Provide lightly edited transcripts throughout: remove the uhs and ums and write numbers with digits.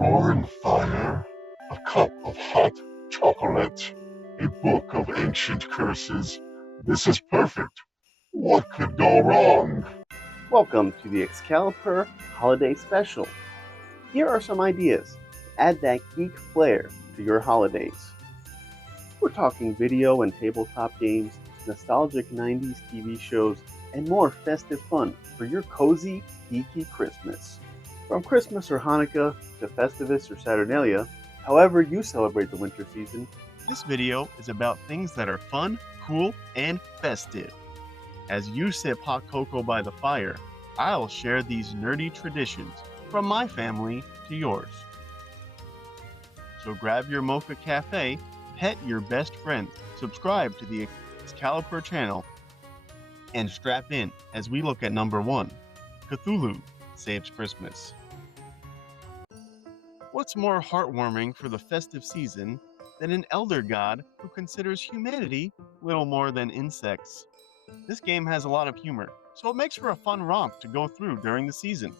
roaring fire, a cup of hot chocolate, a book of ancient curses. This is perfect. What could go wrong? Welcome to the Excalipurr Holiday Special. Here are some ideas to add that geek flair to your holidays. We're talking video and tabletop games, nostalgic 90s TV shows, and more festive fun for your cozy, geeky Christmas. From Christmas or Hanukkah to Festivus or Saturnalia, however you celebrate the winter season, this video is about things that are fun, cool, and festive. As you sip hot cocoa by the fire, I'll share these nerdy traditions from my family to yours. So grab your mocha cafe, pet your best friend, subscribe to the Excalipurr channel, and strap in as we look at number 1, Cthulhu Saves Christmas. What's more heartwarming for the festive season than an elder god who considers humanity little more than insects? This game has a lot of humor, so it makes for a fun romp to go through during the season.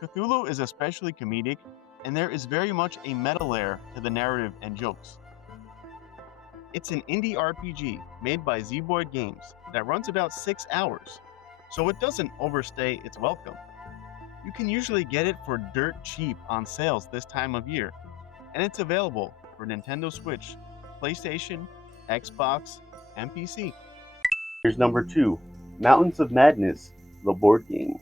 Cthulhu is especially comedic, and there is very much a meta layer to the narrative and jokes. It's an indie RPG made by Zeboyd Games that runs about 6 hours, so it doesn't overstay its welcome. You can usually get it for dirt cheap on sales this time of year, and it's available for Nintendo Switch, PlayStation, Xbox, and PC. here's number 2, Mountains of Madness, the board game.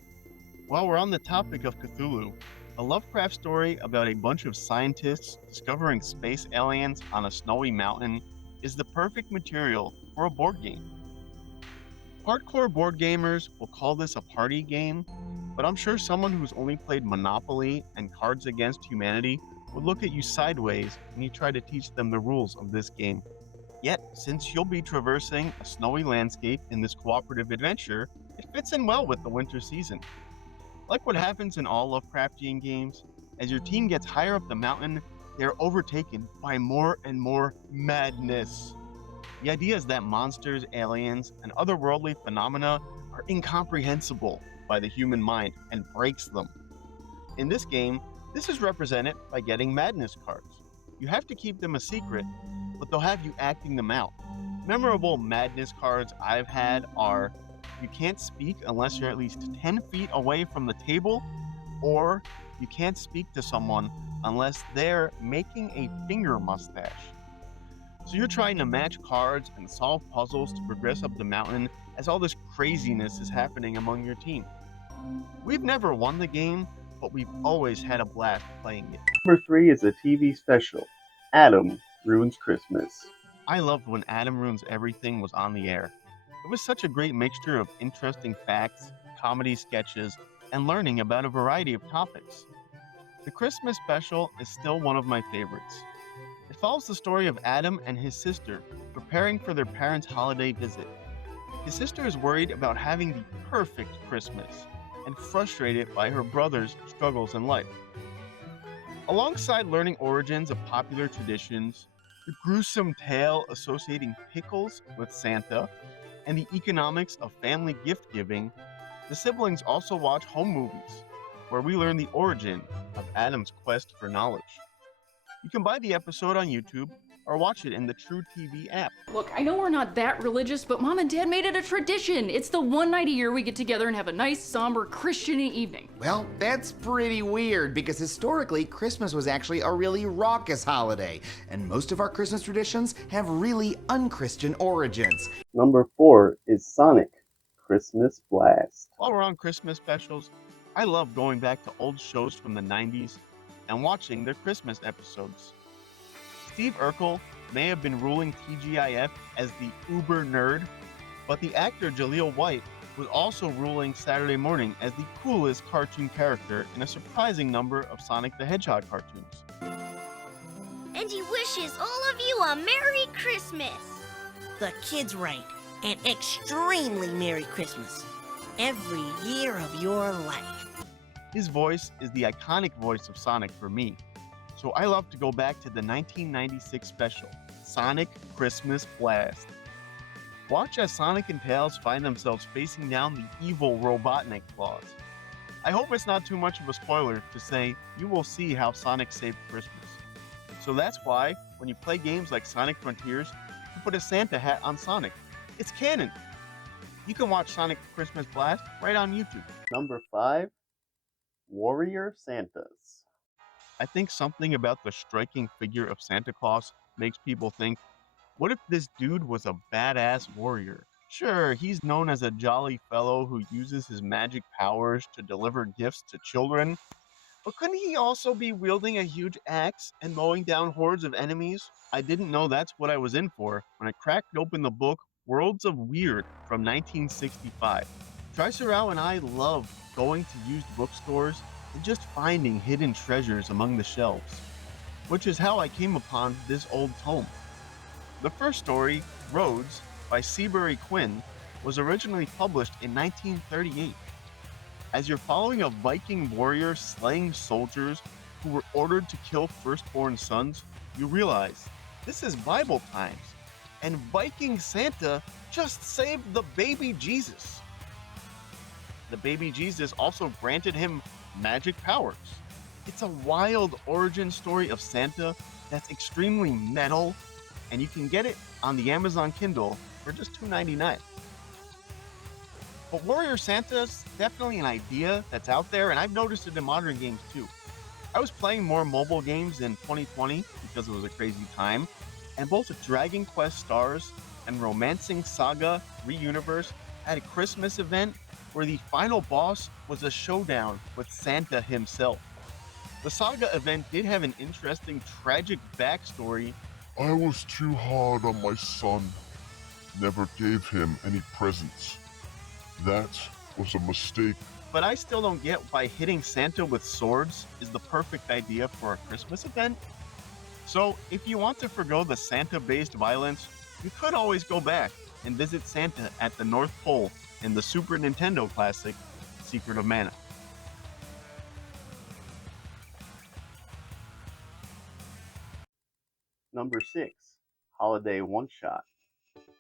While we're on the topic of Cthulhu, a Lovecraft story about a bunch of scientists discovering space aliens on a snowy mountain is the perfect material for a board game. Hardcore board gamers will call this a party game, but I'm sure someone who's only played Monopoly and Cards Against Humanity would look at you sideways when you try to teach them the rules of this game. Yet, since you'll be traversing a snowy landscape in this cooperative adventure, it fits in well with the winter season. Like what happens in all Lovecraftian games, as your team gets higher up the mountain, they are overtaken by more and more madness. The idea is that monsters, aliens, and otherworldly phenomena are incomprehensible by the human mind and breaks them. In this game, this is represented by getting madness cards. You have to keep them a secret, but they'll have you acting them out. Memorable madness cards I've had are: you can't speak unless you're at least 10 feet away from the table, or you can't speak to someone unless they're making a finger mustache. So you're trying to match cards and solve puzzles to progress up the mountain as all this craziness is happening among your team. We've never won the game, but we've always had a blast playing it. Number 3 is a TV special, Adam Ruins Christmas. I loved when Adam Ruins Everything was on the air. It was such a great mixture of interesting facts, comedy sketches, and learning about a variety of topics. The Christmas special is still one of my favorites. It follows the story of Adam and his sister preparing for their parents' holiday visit. His sister is worried about having the perfect Christmas and frustrated by her brother's struggles in life. Alongside learning origins of popular traditions, the gruesome tale associating pickles with Santa, and the economics of family gift giving, the siblings also watch home movies, where we learn the origin of Adam's quest for knowledge. You can buy the episode on YouTube or watch it in the True TV app. Look, I know we're not that religious, but Mom and Dad made it a tradition. It's the one night a year we get together and have a nice, somber, Christian-y evening. Well, that's pretty weird because historically, Christmas was actually a really raucous holiday, and most of our Christmas traditions have really unchristian origins. Number 4 is Sonic, Christmas Blast. While we're on Christmas specials, I love going back to old shows from the 90s and watching their Christmas episodes. Steve Urkel may have been ruling TGIF as the uber nerd, but the actor Jaleel White was also ruling Saturday morning as the coolest cartoon character in a surprising number of Sonic the Hedgehog cartoons. And he wishes all of you a Merry Christmas. The kid's right. An extremely Merry Christmas. Every year of your life. His voice is the iconic voice of Sonic for me, so I love to go back to the 1996 special, Sonic Christmas Blast. Watch as Sonic and Tails find themselves facing down the evil Robotnik claws. I hope it's not too much of a spoiler to say you will see how Sonic saved Christmas. So that's why, when you play games like Sonic Frontiers, you put a Santa hat on Sonic. It's canon. You can watch Sonic Christmas Blast right on YouTube. Number 5, Warrior Santas. I think something about the striking figure of Santa Claus makes people think, what if this dude was a badass warrior? Sure, he's known as a jolly fellow who uses his magic powers to deliver gifts to children, but couldn't he also be wielding a huge axe and mowing down hordes of enemies? I didn't know that's what I was in for when I cracked open the book Worlds of Weird from 1965. Tricerao and I love going to used bookstores and just finding hidden treasures among the shelves, which is how I came upon this old tome. The first story, Roads, by Seabury Quinn, was originally published in 1938. As you're following a Viking warrior slaying soldiers who were ordered to kill firstborn sons, you realize this is Bible times, and Viking Santa just saved the baby Jesus. The baby Jesus also granted him magic powers. It's a wild origin story of Santa that's extremely metal, and you can get it on the Amazon Kindle for just $2.99. But Warrior Santa's definitely an idea that's out there, and I've noticed it in modern games too. I was playing more mobile games in 2020 because it was a crazy time, and both Dragon Quest Stars and Romancing Saga Re-Universe had a Christmas event where the final boss was a showdown with Santa himself. The Saga event did have an interesting, tragic backstory. I was too hard on my son. Never gave him any presents. That was a mistake. But I still don't get why hitting Santa with swords is the perfect idea for a Christmas event. So, if you want to forgo the Santa-based violence, you could always go back and visit Santa at the North Pole in the Super Nintendo classic, Secret of Mana. Number 6, Holiday One-Shot.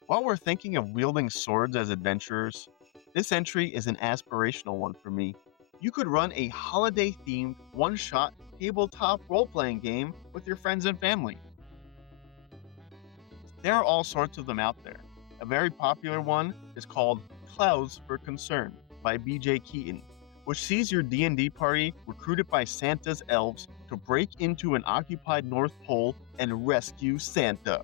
While we're thinking of wielding swords as adventurers, this entry is an aspirational one for me. You could run a holiday-themed one-shot tabletop role-playing game with your friends and family. There are all sorts of them out there. A very popular one is called Clouds for Concern by B.J. Keaton, which sees your D&D party recruited by Santa's elves to break into an occupied North Pole and rescue Santa.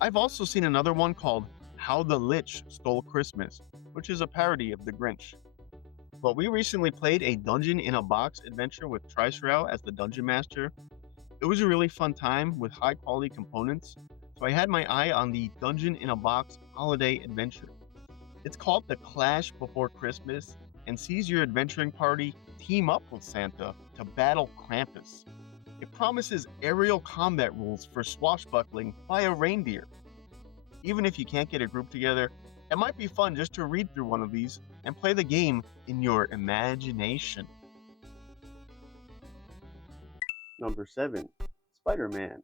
I've also seen another one called How the Lich Stole Christmas, which is a parody of The Grinch. But we recently played a Dungeon in a Box adventure with Tricerao as the Dungeon Master. It was a really fun time with high quality components, so I had my eye on the Dungeon in a Box Holiday Adventure. It's called The Clash Before Christmas and sees your adventuring party team up with Santa to battle Krampus. It promises aerial combat rules for swashbuckling by a reindeer. Even if you can't get a group together, it might be fun just to read through one of these and play the game in your imagination. Number 7, Spider-Man,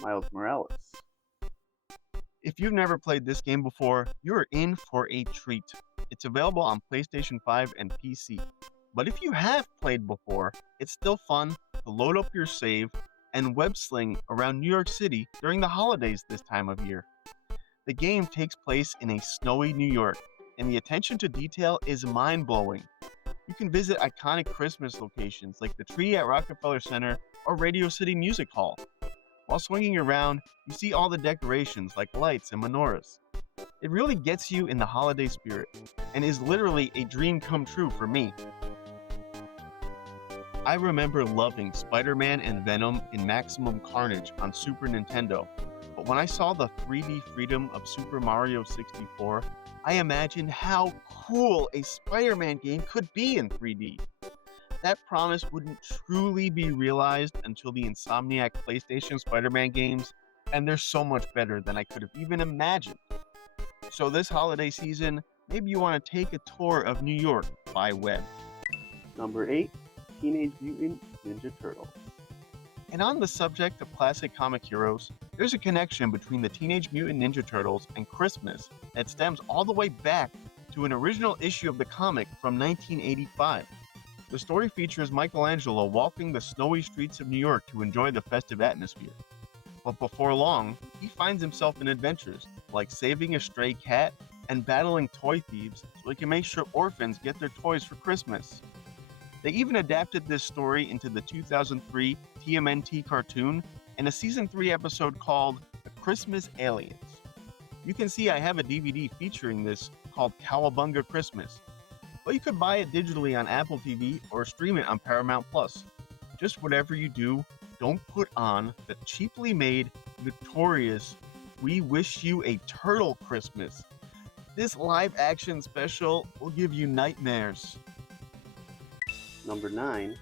Miles Morales. If you've never played this game before, you're in for a treat. It's available on PlayStation 5 and PC. But if you have played before, it's still fun to load up your save and web sling around New York City during the holidays this time of year. The game takes place in a snowy New York, and the attention to detail is mind-blowing. You can visit iconic Christmas locations like the tree at Rockefeller Center or Radio City Music Hall. While swinging around, you see all the decorations like lights and menorahs. It really gets you in the holiday spirit, and is literally a dream come true for me. I remember loving Spider-Man and Venom in Maximum Carnage on Super Nintendo, but when I saw the 3D freedom of Super Mario 64, I imagined how cool a Spider-Man game could be in 3D. That promise wouldn't truly be realized until the Insomniac PlayStation Spider-Man games, and they're so much better than I could have even imagined. So this holiday season, maybe you want to take a tour of New York by web. Number 8, Teenage Mutant Ninja Turtles. And on the subject of classic comic heroes, there's a connection between the Teenage Mutant Ninja Turtles and Christmas that stems all the way back to an original issue of the comic from 1985. The story features Michelangelo walking the snowy streets of New York to enjoy the festive atmosphere. But before long, he finds himself in adventures, like saving a stray cat and battling toy thieves so he can make sure orphans get their toys for Christmas. They even adapted this story into the 2003 TMNT cartoon and a Season 3 episode called The Christmas Aliens. You can see I have a DVD featuring this called Cowabunga Christmas, but you could buy it digitally on Apple TV or stream it on Paramount Plus. Just whatever you do, don't put on the cheaply made, notorious We Wish You a Turtle Christmas. This live-action special will give you nightmares. Number 9.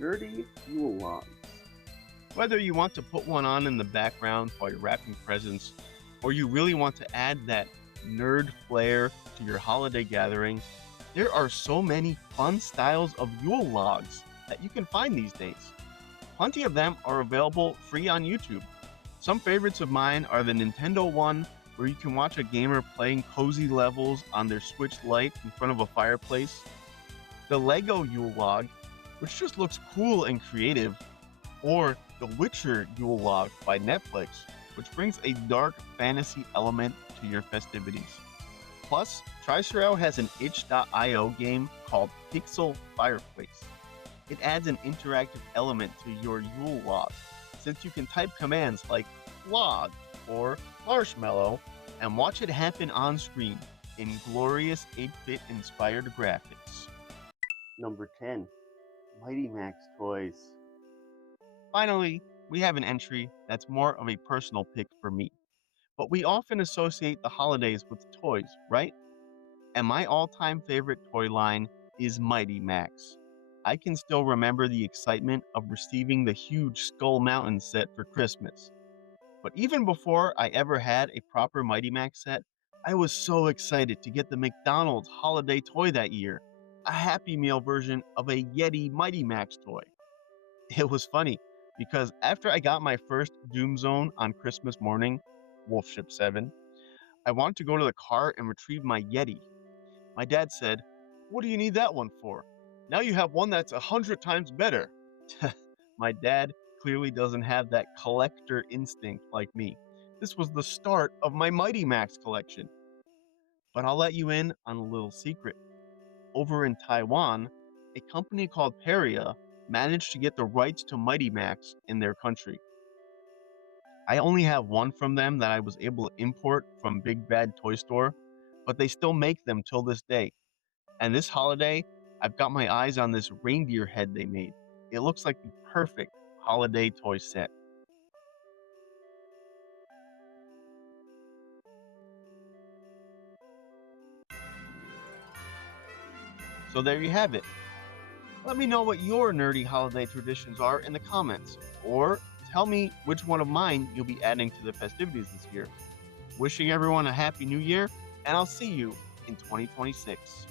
Nerdy Yule Logs. Whether you want to put one on in the background while you're wrapping presents, or you really want to add that nerd flair to your holiday gathering, there are so many fun styles of Yule logs that you can find these days. Plenty of them are available free on YouTube. Some favorites of mine are the Nintendo one, where you can watch a gamer playing cozy levels on their Switch Lite in front of a fireplace. The Lego Yule log, which just looks cool and creative, or the Witcher Yule log by Netflix, which brings a dark fantasy element to your festivities. Plus, Trisrael has an itch.io game called Pixel Fireplace. It adds an interactive element to your Yule log, since you can type commands like log or marshmallow and watch it happen on screen in glorious 8-bit inspired graphics. Number 10. Mighty Max Toys. Finally, we have an entry that's more of a personal pick for me. But we often associate the holidays with toys, right? And my all-time favorite toy line is Mighty Max. I can still remember the excitement of receiving the huge Skull Mountain set for Christmas. But even before I ever had a proper Mighty Max set, I was so excited to get the McDonald's holiday toy that year, a Happy Meal version of a Yeti Mighty Max toy. It was funny, because after I got my first Doom Zone on Christmas morning, Wolfship 7, I wanted to go to the car and retrieve my Yeti. My dad said, "What do you need that one for? Now you have one that's 100 times better." My dad clearly doesn't have that collector instinct like me. This was the start of my Mighty Max collection. But I'll let you in on a little secret. Over in Taiwan, a company called Peria managed to get the rights to Mighty Max in their country. I only have one from them that I was able to import from Big Bad Toy Store, but they still make them till this day. And this holiday, I've got my eyes on this reindeer head they made. It looks like the perfect holiday toy set. So there you have it. Let me know what your nerdy holiday traditions are in the comments, or tell me which one of mine you'll be adding to the festivities this year. Wishing everyone a happy new year, and I'll see you in 2026.